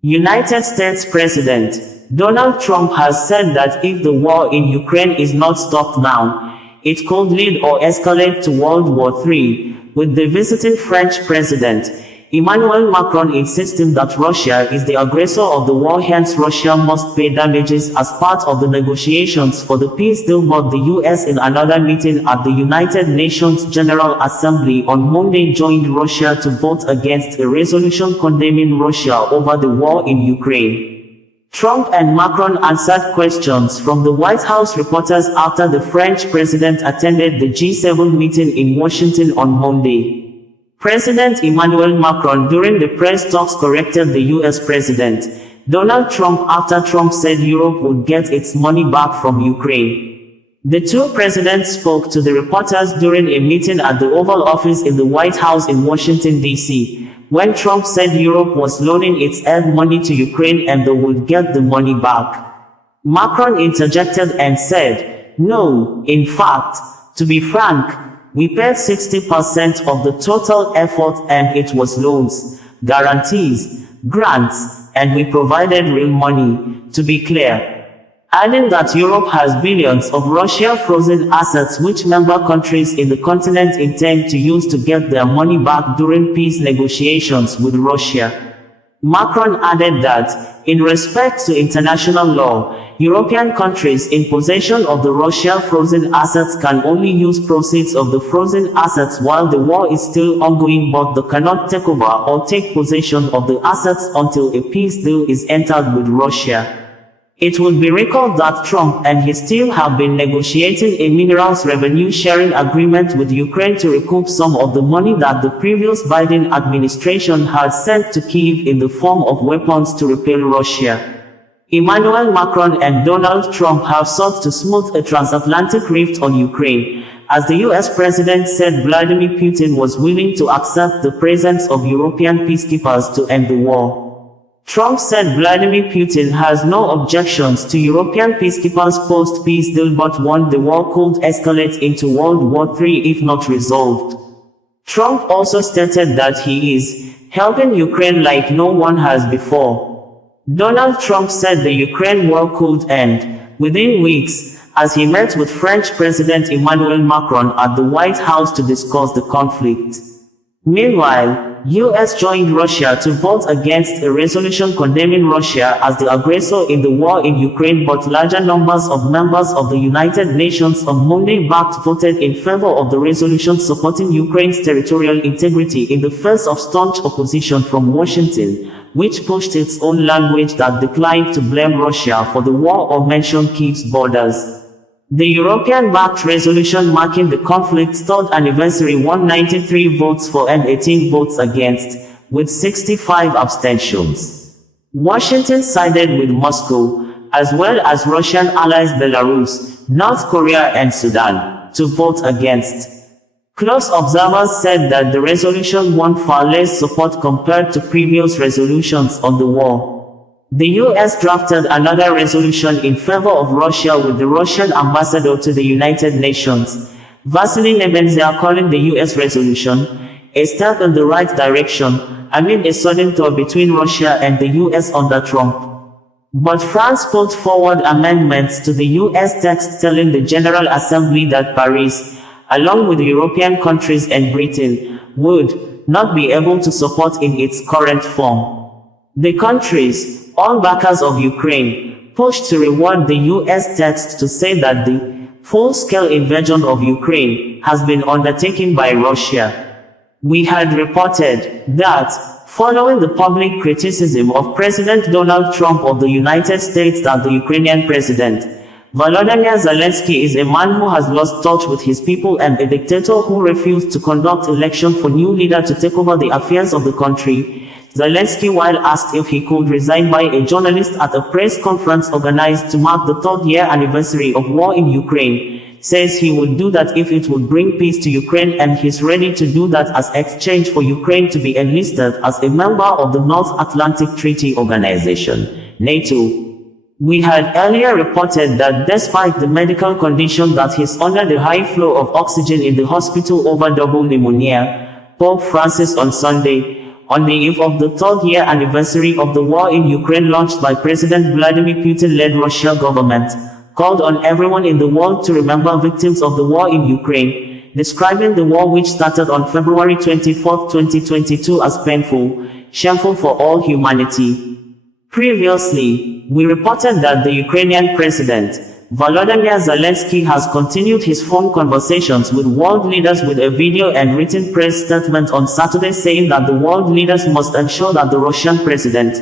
United States President Donald Trump has said that if the war in Ukraine is not stopped now, it could lead or escalate to World War III, with the visiting French President Emmanuel Macron insisting that Russia is the aggressor of the war, hence Russia must pay damages as part of the negotiations for the peace deal. But the US, in another meeting at the United Nations General Assembly on Monday, joined Russia to vote against a resolution condemning Russia over the war in Ukraine. Trump and Macron answered questions from the White House reporters after the French president attended the G7 meeting in Washington on Monday. President Emmanuel Macron during the press talks corrected the US President Donald Trump after Trump said Europe would get its money back from Ukraine. The two presidents spoke to the reporters during a meeting at the Oval Office in the White House in Washington, D.C., when Trump said Europe was loaning its aid money to Ukraine and they would get the money back. Macron interjected and said, "No, in fact, to be frank, we paid 60% of the total effort and it was loans, guarantees, grants, and we provided real money, to be clear." Adding that Europe has billions of Russia-frozen assets which member countries in the continent intend to use to get their money back during peace negotiations with Russia. Macron added that, in respect to international law, European countries in possession of the Russia-frozen assets can only use proceeds of the frozen assets while the war is still ongoing, but they cannot take over or take possession of the assets until a peace deal is entered with Russia. It would be recalled that Trump and his team have been negotiating a minerals revenue sharing agreement with Ukraine to recoup some of the money that the previous Biden administration had sent to Kyiv in the form of weapons to repel Russia. Emmanuel Macron and Donald Trump have sought to smooth a transatlantic rift on Ukraine, as the US president said Vladimir Putin was willing to accept the presence of European peacekeepers to end the war. Trump said Vladimir Putin has no objections to European peacekeepers post-peace deal but warned the war could escalate into World War III if not resolved. Trump also stated that he is helping Ukraine like no one has before. Donald Trump said the Ukraine war could end within weeks as he met with French President Emmanuel Macron at the White House to discuss the conflict. Meanwhile, US joined Russia to vote against a resolution condemning Russia as the aggressor in the war in Ukraine, but larger numbers of members of the United Nations on Monday voted in favor of the resolution supporting Ukraine's territorial integrity in the face of staunch opposition from Washington, which pushed its own language that declined to blame Russia for the war or mention Kyiv's borders. The European-backed resolution marking the conflict's third anniversary won 93 votes for and 18 votes against, with 65 abstentions. Washington sided with Moscow, as well as Russian allies Belarus, North Korea and Sudan, to vote against. Close observers said that the resolution won far less support compared to previous resolutions on the war. The US drafted another resolution in favor of Russia with the Russian ambassador to the United Nations, Vasily Nebenzia, calling the US resolution a step in the right direction amid a sudden thaw between Russia and the US under Trump. But France put forward amendments to the US text telling the General Assembly that Paris, along with European countries and Britain, would not be able to support in its current form. The countries, all backers of Ukraine, pushed to reward the US text to say that the full-scale invasion of Ukraine has been undertaken by Russia. We had reported that, following the public criticism of President Donald Trump of the United States, that the Ukrainian president, Volodymyr Zelensky, is a man who has lost touch with his people and a dictator who refused to conduct election for new leader to take over the affairs of the country. Zelensky, while asked if he could resign by a journalist at a press conference organized to mark the third-year anniversary of war in Ukraine, says he would do that if it would bring peace to Ukraine, and he's ready to do that as exchange for Ukraine to be enlisted as a member of the North Atlantic Treaty Organization, NATO. We had earlier reported that despite the medical condition that he's under the high flow of oxygen in the hospital over double pneumonia, Pope Francis on Sunday on the eve of the third-year anniversary of the war in Ukraine launched by President Vladimir Putin-led Russian government, called on everyone in the world to remember victims of the war in Ukraine, describing the war which started on February 24, 2022 as painful, shameful for all humanity. Previously, we reported that the Ukrainian president, Volodymyr Zelensky, has continued his phone conversations with world leaders with a video and written press statement on Saturday saying that the world leaders must ensure that the Russian president,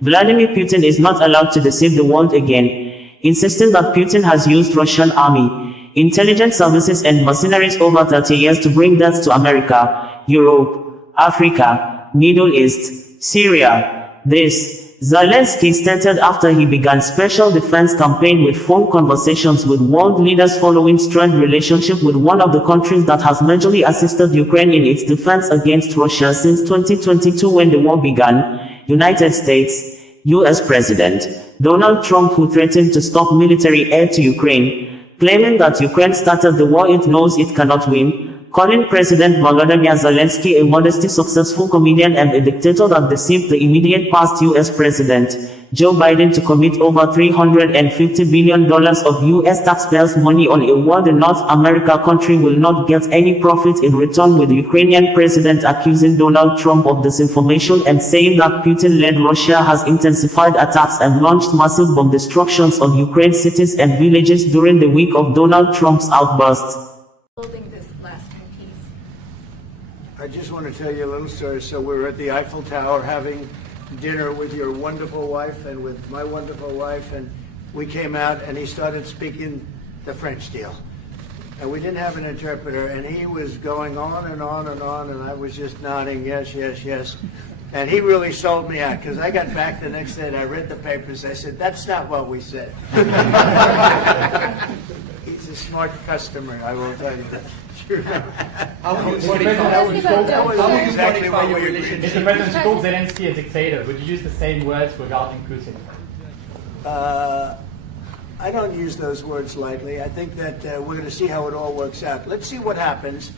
Vladimir Putin, is not allowed to deceive the world again, insisting that Putin has used Russian army, intelligence services and mercenaries over 30 years to bring death to America, Europe, Africa, Middle East, Syria. This, Zelensky stated after he began special defense campaign with phone conversations with world leaders following strained relationship with one of the countries that has majorly assisted Ukraine in its defense against Russia since 2022 when the war began, United States, U.S. President Donald Trump, who threatened to stop military aid to Ukraine, claiming that Ukraine started the war it knows it cannot win, calling President Volodymyr Zelensky a modestly successful comedian and a dictator that deceived the immediate past U.S. President, Joe Biden, to commit over $350 billion of U.S. taxpayers' money on a war the North America country will not get any profit in return, with the Ukrainian president accusing Donald Trump of disinformation and saying that Putin-led Russia has intensified attacks and launched massive bomb destructions on Ukraine's cities and villages during the week of Donald Trump's outburst. I just want to tell you a little story. So we were at the Eiffel Tower having dinner with your wonderful wife and with my wonderful wife, and we came out and he started speaking the French deal. And we didn't have an interpreter, and he was going on and on and on, and I was just nodding, yes, yes, yes. And he really sold me out, because I got back the next day and I read the papers. I said, that's not what we said. He's a smart customer, I will tell you that. How would you exactly modify what your we relationship? agreed. Mr. President, you called Zelensky a dictator. Would you use the same words regarding Putin? I don't use those words lightly. I think that we're going to see how it all works out. Let's see what happens.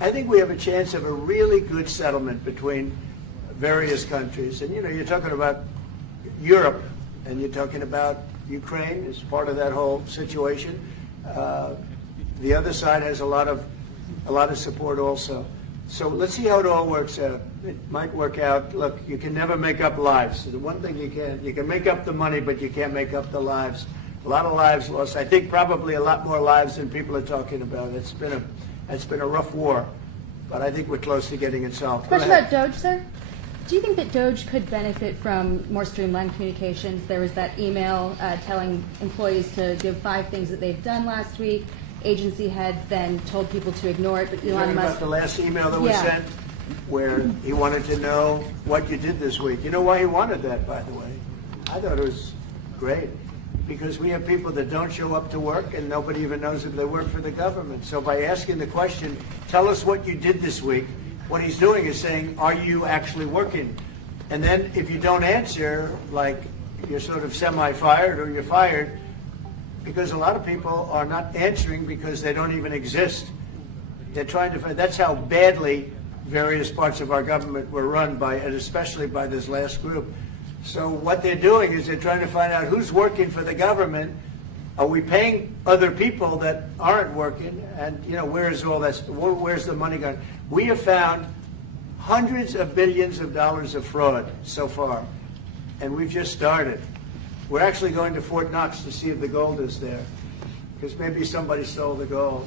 I think we have a chance of a really good settlement between various countries. And, you know, you're talking about Europe, and you're talking about Ukraine as part of that whole situation. The other side has a lot of support also. So let's see how it all works out. It might work out. Look, you can never make up lives. The one thing you can make up the money, but you can't make up the lives. A lot of lives lost. I think probably a lot more lives than people are talking about. It's been a rough war, but I think we're close to getting it solved. Question about Doge, sir. Do you think that Doge could benefit from more streamlined communications? There was that email telling employees to give 5 things that they've done last week. Agency heads then told people to ignore it, but Elon Musk... About the last email that was sent, where he wanted to know what you did this week. You know why he wanted that, by the way? I thought it was great, because we have people that don't show up to work and nobody even knows if they work for the government. So by asking the question, tell us what you did this week, what he's doing is saying, are you actually working? And then if you don't answer, like you're sort of semi-fired or you're fired, because a lot of people are not answering because they don't even exist. They're trying to find, that's how badly various parts of our government were run by, and especially by this last group. So what they're doing is they're trying to find out who's working for the government. Are we paying other people that aren't working? And, you know, where's all that, where's the money going? We have found hundreds of billions of dollars of fraud so far, and we've just started. We're actually going to Fort Knox to see if the gold is there, because maybe somebody stole the gold.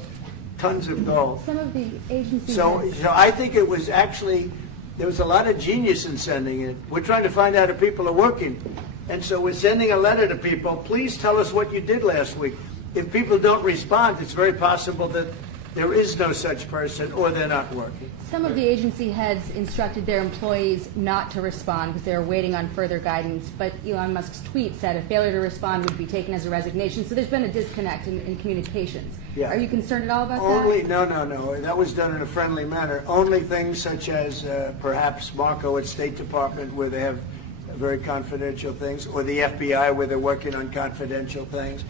Tons of gold. Some of the agencies... So I think it was actually, there was a lot of genius in sending it. We're trying to find out if people are working. And so we're sending a letter to people, please tell us what you did last week. If people don't respond, it's very possible that there is no such person, or they're not working. Some of the agency heads instructed their employees not to respond because they were waiting on further guidance, but Elon Musk's tweet said a failure to respond would be taken as a resignation. So there's been a disconnect in communications. Yeah. Are you concerned at all about that? No. That was done in a friendly manner. Only things such as perhaps Marco at State Department, where they have very confidential things, or the FBI, where they're working on confidential things.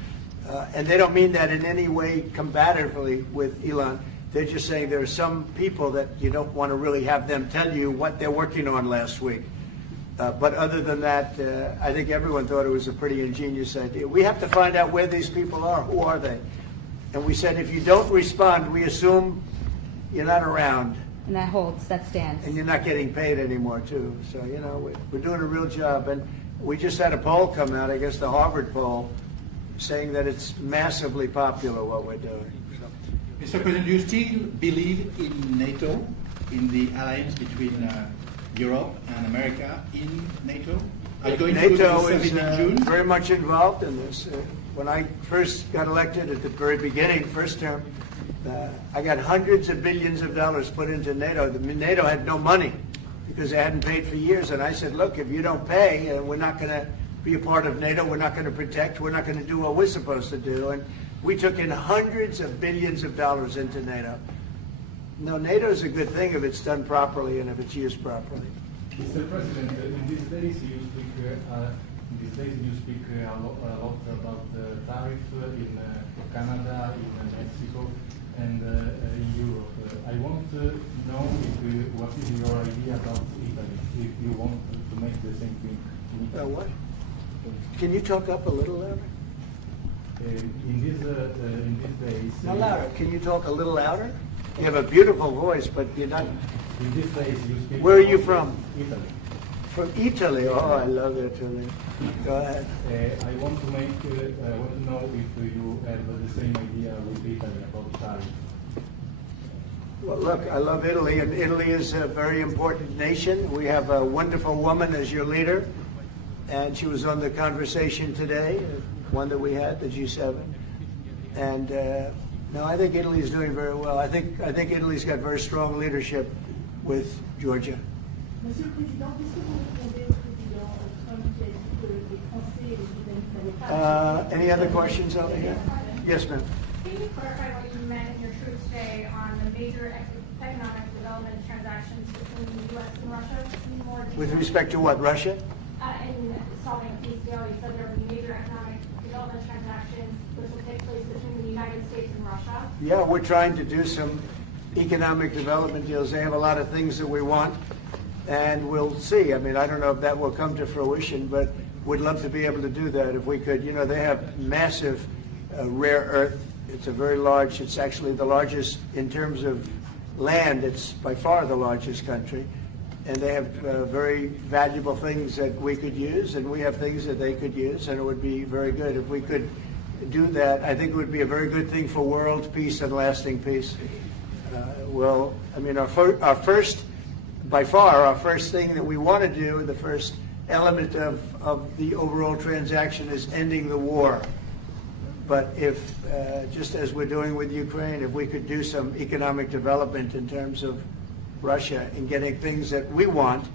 And they don't mean that in any way combatively with Elon. They're just saying there are some people that you don't want to really have them tell you what they're working on last week. But other than that, I think everyone thought it was a pretty ingenious idea. We have to find out where these people are. Who are they? And we said, if you don't respond, we assume you're not around. And that holds, that stands. And you're not getting paid anymore, too. So, we're doing a real job. And we just had a poll come out, I guess the Harvard poll, saying that it's massively popular what we're doing. Mr. President, do you still believe in NATO, in the alliance between Europe and America in NATO? Are you going to NATO go to the is summit in June? very much involved in this. When I first got elected at the very beginning, first term, I got hundreds of billions of dollars put into NATO. NATO had no money because they hadn't paid for years. And I said, look, if you don't pay, we're not going to be a part of NATO. We're not going to protect. We're not going to do what we're supposed to do. And we took in hundreds of billions of dollars into NATO. No, NATO is a good thing if it's done properly and if it's used properly. Mr. President, in these days you speak a lot about the tariff in Canada, in Mexico, and in Europe. I want to know what is your idea about Italy, if you want to make the same thing. What? Can you talk up a little louder? In these days. No, louder. Can you talk a little louder? You have a beautiful voice, but you're not. In these days you speak. Where are you from? Italy. From Italy. Oh, I love Italy. Go ahead. I want to know if you have the same idea with Italy about tariff. Well, look, I love Italy, and Italy is a very important nation. We have a wonderful woman as your leader, and she was on the conversation today, one that we had, the G7. And no, I think Italy is doing very well. I think Italy's got very strong leadership with Georgia. Monsieur le Président, qu'est-ce que vous répondez au président Trump qui a dit que les Français et les Britanniques n'avaient pas... Any other questions over here? Yes, ma'am. Can you clarify what you meant in your truth today on the major economic development transactions between the U.S. and Russia? In more detail? With respect to what, Russia? In solving a peace deal, you said there will be major economic development transactions which will take place between the United States and Russia. Yeah, we're trying to do some economic development deals. They have a lot of things that we want, and we'll see. I mean, I don't know if that will come to fruition, but we'd love to be able to do that if we could. You know, they have massive rare earth. It's a very large, it's actually the largest in terms of land. It's by far the largest country. And they have very valuable things that we could use, and we have things that they could use, and it would be very good if we could do that. I think it would be a very good thing for world peace and lasting peace. Well, I mean, our first, by far, our first thing that we want to do, the first element of the overall transaction is ending the war. But if, just as we're doing with Ukraine, if we could do some economic development in terms of Russia and getting things that we want,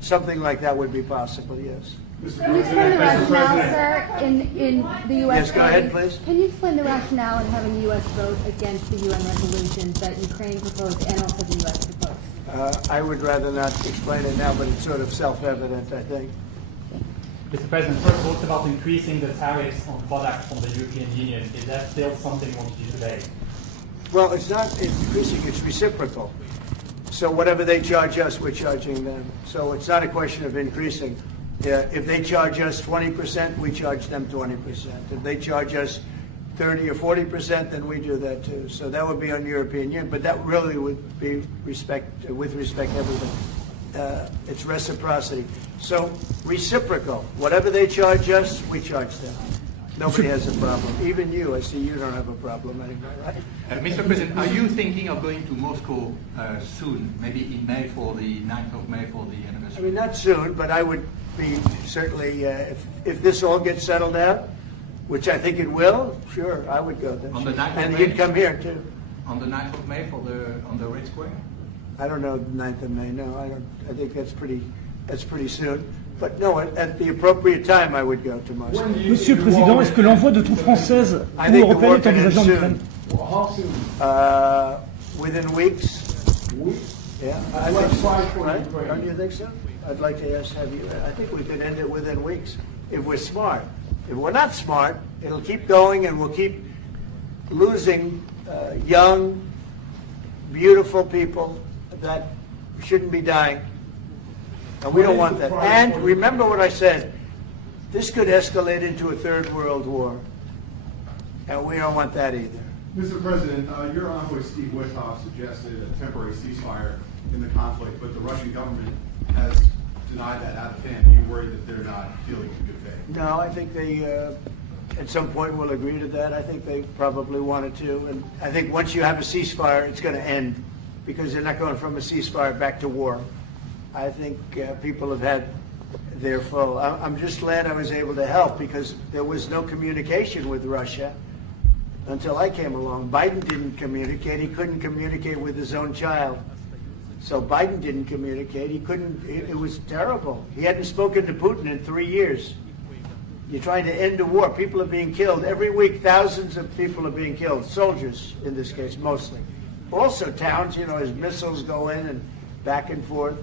something like that would be possible, yes. Can you explain the rationale, sir, in the U.S. Yes, go ahead, please. Can you explain the rationale in having the U.S. vote against the UN resolutions that Ukraine proposed and also the U.S. proposed? I would rather not explain it now, but it's sort of self-evident, I think. Mr. President, first talked about increasing the tariffs on products from the European Union. Is that still something you want to do today? Well, it's not increasing, it's reciprocal. So whatever they charge us, we're charging them. So it's not a question of increasing. If they charge us 20%, we charge them 20%. If they charge us 30 or 40%, then we do that too. So that would be on European Union, but that really would be with respect to everything. It's reciprocity. So reciprocal. Whatever they charge us, we charge them. Nobody has a problem. Even you, I see you don't have a problem anymore, right? Mr. President, are you thinking of going to Moscow soon, maybe in May for the 9th of May for the anniversary? I mean, not soon, but I would be certainly, if this all gets settled out, which I think it will, sure, I would go there. On the 9th of and May? you'd come here too. On the 9th of May on the Red Square? I don't know the 9th of May, no, I don't. I think that's pretty soon. But no, at the appropriate time, I would go to Moscow. Monsieur le Président, est-ce que l'envoi de troupes françaises I ou think the européennes war est can end envisagé en soon. Ukraine? How soon? Within weeks. Yeah. I What's think, fine for right? Ukraine? Don't you think so? I'd like to have you. I think we could end it within weeks if we're smart. If we're not smart, it'll keep going, and we'll keep losing young, beautiful people that shouldn't be dying. And we don't want that. And remember what I said, this could escalate into a third world war. And we don't want that either. Mr. President, your envoy Steve Witkoff suggested a temporary ceasefire in the conflict, but the Russian government has denied that out of hand. Are you worried that they're not feeling in good faith? No, I think they, at some point, will agree to that. I think they probably wanted to. And I think once you have a ceasefire, it's going to end, because they're not going from a ceasefire back to war. I think people have had their full. I'm just glad I was able to help, because there was no communication with Russia until I came along. Biden didn't communicate. He couldn't communicate with his own child. So Biden didn't communicate. He couldn't. It was terrible. He hadn't spoken to Putin in 3 years. You're trying to end a war. People are being killed. Every week, thousands of people are being killed. Soldiers, in this case, mostly. Also towns, as missiles go in and back and forth.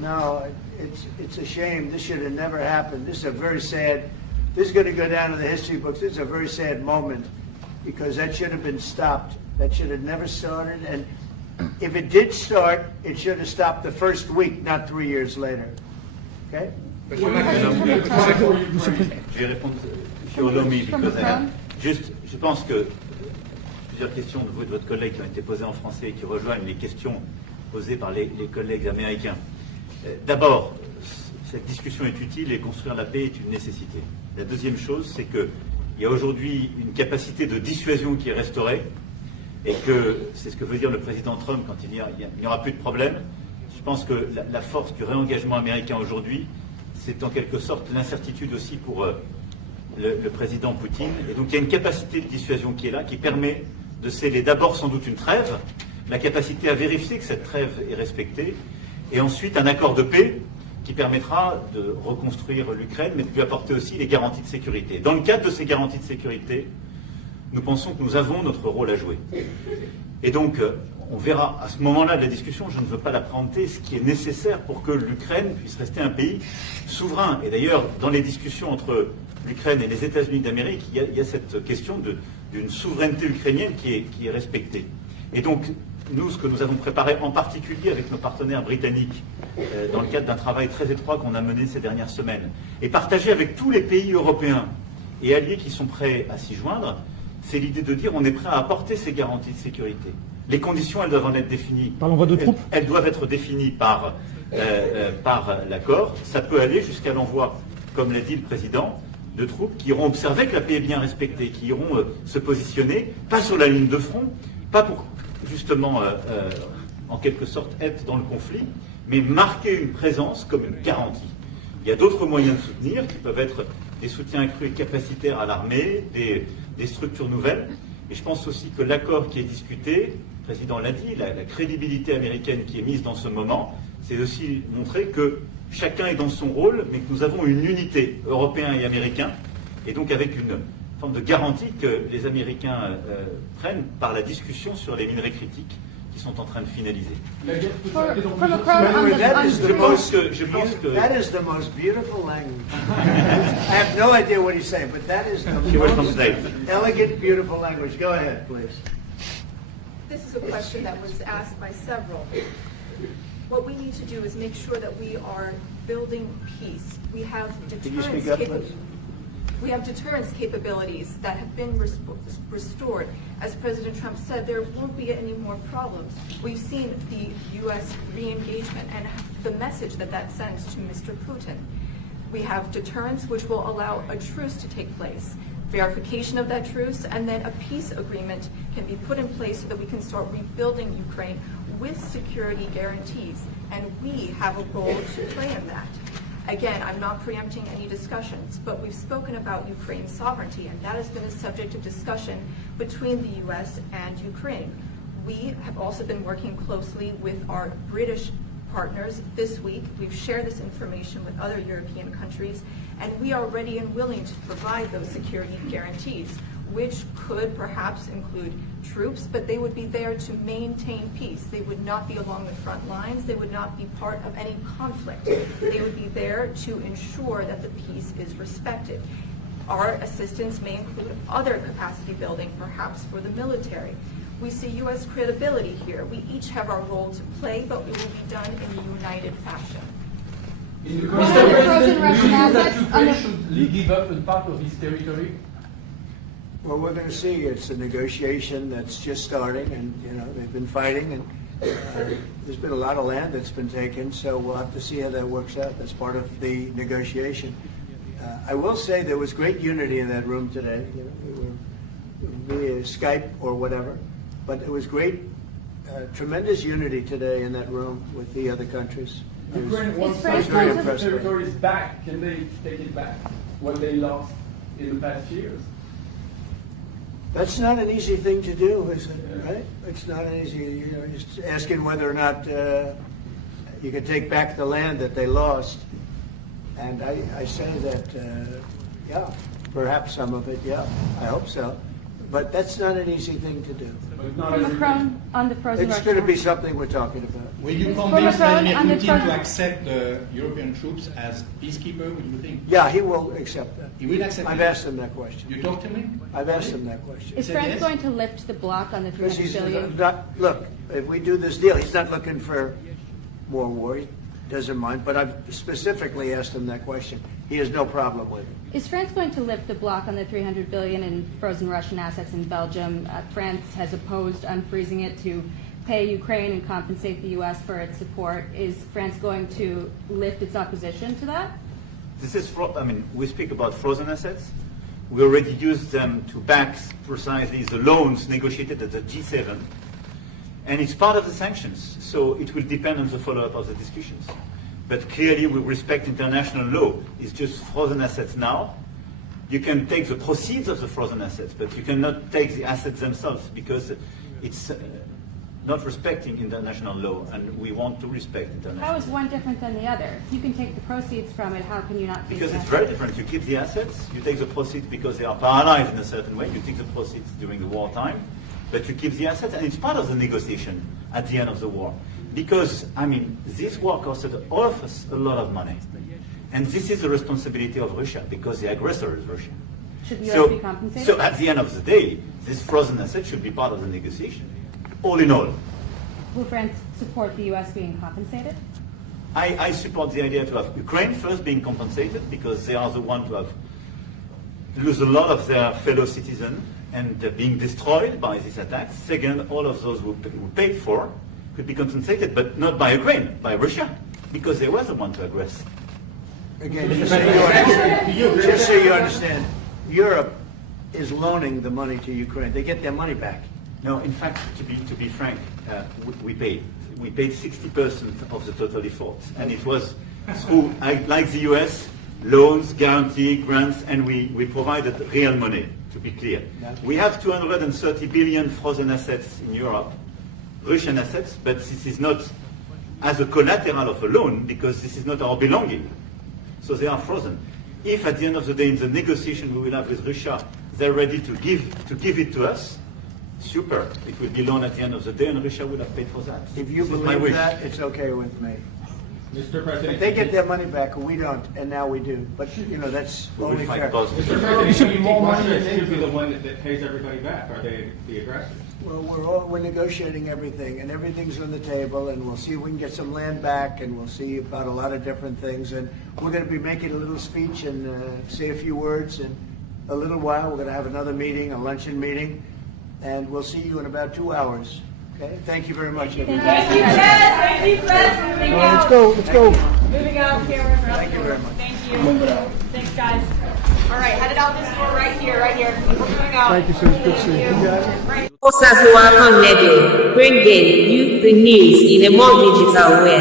No, it's a shame. This should have never happened. This is a very sad, this is going to go down in the history books. This is a very sad moment, because that should have been stopped. That should have never started. And if it did start, it should have stopped the first week, not 3 years later. Okay? Je vais répondre, if you allow me, because je pense que plusieurs questions de vous et de votre collègue qui ont été posées en français et qui rejoignent les questions posées par les collègues américains. D'abord, cette discussion est utile et construire la paix est une nécessité. La deuxième chose, c'est qu'il y a aujourd'hui une capacité de dissuasion qui est restaurée, et que c'est ce que veut dire le président Trump quand il n'y aura plus de problème. Je pense que la force du réengagement américain aujourd'hui, c'est en quelque sorte l'incertitude aussi pour le président Poutine. Et donc il y a une capacité de dissuasion qui est là, qui permet de sceller d'abord sans doute une trêve, la capacité à vérifier que cette trêve est respectée, et ensuite un accord de paix qui permettra de reconstruire l'Ukraine, mais de lui apporter aussi les garanties de sécurité. Dans le cadre de ces garanties de sécurité, nous pensons que nous avons notre rôle à jouer. Et donc, on verra à ce moment-là de la discussion, je ne veux pas l'appréhender, ce qui est nécessaire pour que l'Ukraine puisse rester un pays souverain. Et d'ailleurs, dans les discussions entre l'Ukraine et les États-Unis d'Amérique, il y a cette question d'une souveraineté ukrainienne qui est respectée. Et donc, nous, ce que nous avons préparé en particulier avec nos partenaires britanniques, dans le cadre d'un travail très étroit qu'on a mené ces dernières semaines, et partagé avec tous les pays européens et alliés qui sont prêts à s'y joindre, c'est l'idée de dire on est prêt à apporter ces garanties de sécurité. Les conditions, elles doivent en être définies. Par l'envoi de troupes. Elles doivent être définies par l'accord. Ça peut aller jusqu'à l'envoi, comme l'a dit le président, de troupes qui iront observer que la paix est bien respectée, qui iront se positionner, pas sur la ligne de front, pas pour justement, en quelque sorte, être dans le conflit, mais marquer une présence comme une garantie. Il y a d'autres moyens de soutenir, qui peuvent être des soutiens accrus et capacitaires à l'armée, des structures nouvelles. Et je pense aussi que l'accord qui est discuté, le président l'a dit, la crédibilité américaine qui est mise dans ce moment, c'est aussi montrer que chacun est dans son rôle, mais que nous avons une unité, Européens et Américains, et donc avec une forme de garantie que les Américains prennent par la discussion sur les minerais critiques qui sont en train de finaliser. That is the most beautiful language. I have no idea what he's saying, but that is the most elegant, beautiful language. Go ahead, please. This is a question that was asked by several. What we need to do is make sure that we are building peace. We have deterrence capabilities that have been restored. As President Trump said, there won't be any more problems. We've seen the U.S. re-engagement and the message that sends to Mr. Putin. We have deterrence, which will allow a truce to take place, verification of that truce, and then a peace agreement can be put in place so that we can start rebuilding Ukraine with security guarantees. And we have a role to play in that. Again, I'm not preempting any discussions, but we've spoken about Ukraine's sovereignty, and that has been a subject of discussion between the U.S. and Ukraine. We have also been working closely with our British partners this week. We've shared this information with other European countries, and we are ready and willing to provide those security guarantees, which could perhaps include troops, but they would be there to maintain peace. They would not be along the front lines. They would not be part of any conflict. They would be there to ensure that the peace is respected. Our assistance may include other capacity building, perhaps for the military. We see U.S. credibility here. We each have our role to play, but it will be done in a united fashion. Mr. President, Russian that assets Ukraine should give up a part of its territory? Well, we're going to see. It's a negotiation that's just starting, and they've been fighting, and there's been a lot of land that's been taken. So we'll have to see how that works out. That's part of the negotiation. I will say there was great unity in that room today. We were via Skype or whatever, but it was great, tremendous unity today in that room with the other countries. Ukraine wants I was very impressed with it. territories back. Can they take it back? What they lost in the past years? That's not an easy thing to do, is it? Right? It's not an easy. Just asking whether or not you can take back the land that they lost. And I say that, yeah, perhaps some of it, yeah, I hope so. But that's not an easy thing to do. Macron on the frozen It's going to be something we're talking about. Will you Mr. convince Macron, Vladimir on the Putin front- to accept the European troops as peacekeeper? What do you think? Yeah, he will accept that. He will accept I've it? asked him that question. You talked to him? I've asked him that question. Is said France yes? going to lift the block on the Because 300 he's billion? not, look, if we do this deal, he's not looking for more war. He doesn't mind. But I've specifically asked him that question. He has no problem with it. Is France going to lift the block on the 300 billion in frozen Russian assets in Belgium? France has opposed unfreezing it to pay Ukraine and compensate the U.S. for its support. Is France going to lift its opposition to that? This is, we speak about frozen assets. We already used them to back precisely the loans negotiated at the G7. And it's part of the sanctions, so it will depend on the follow-up of the discussions. But clearly we respect international law. It's just frozen assets now. You can take the proceeds of the frozen assets, but you cannot take the assets themselves because it's not respecting international law, and we want to respect international law. How is one different than the other? You can take the proceeds from it, how can you not take Because the it's assets? very different. You keep the assets, you take the proceeds because they are paralyzed in a certain way. You take the proceeds during the wartime, but you keep the assets, and it's part of the negotiation at the end of the war. Because, this war costed all of us a lot of money. And this is the responsibility of Russia, because the aggressor is Russia. Should the U.S. be compensated? So at the end of the day, this frozen asset should be part of the negotiation. All in all. Will France support the U.S. being compensated? I support the idea to have Ukraine first being compensated, because they are the ones who have lose a lot of their fellow citizens and being destroyed by these attacks. Second, all of those who paid for could be compensated, but not by Ukraine, by Russia, because they were the one to aggress. Again, just so you understand, Europe is loaning the money to Ukraine. They get their money back. No, in fact, to be frank, we paid. We paid 60% of the total effort, and it was through, like the US, loans, guarantee, grants, and we provided real money, to be clear. We have 230 billion frozen assets in Europe, Russian assets, but this is not as a collateral of a loan, because this is not our belonging. So they are frozen. If at the end of the day, in the negotiation we will have with Russia, they're ready to give it to us, super. It will be loan at the end of the day, and Russia will have paid for that. If you believe that, it's okay with me. Mr. President, But they get their money back, and we don't, and now we do. But, that's We will only fight fair. both. Mr. President, should be more money should be the one that pays everybody back. Are they the aggressors? Well, we're negotiating everything, and everything's on the table, and we'll see if we can get some land back, and we'll see about a lot of different things. And we're going to be making a little speech and say a few words in a little while. We're going to have another meeting, a luncheon meeting, and we'll see you in about 2 hours. Okay? Thank you very much, everybody. Thank you, Fred. Thank you, Fred. Moving out. Let's go. Moving out, cameras are up. Thank you very much. Thank you. Thanks, guys. All right, headed out this door right here, right here. We're moving out. Thank you, sir. Good to see you. Right. Bringing you the news in a more digital way.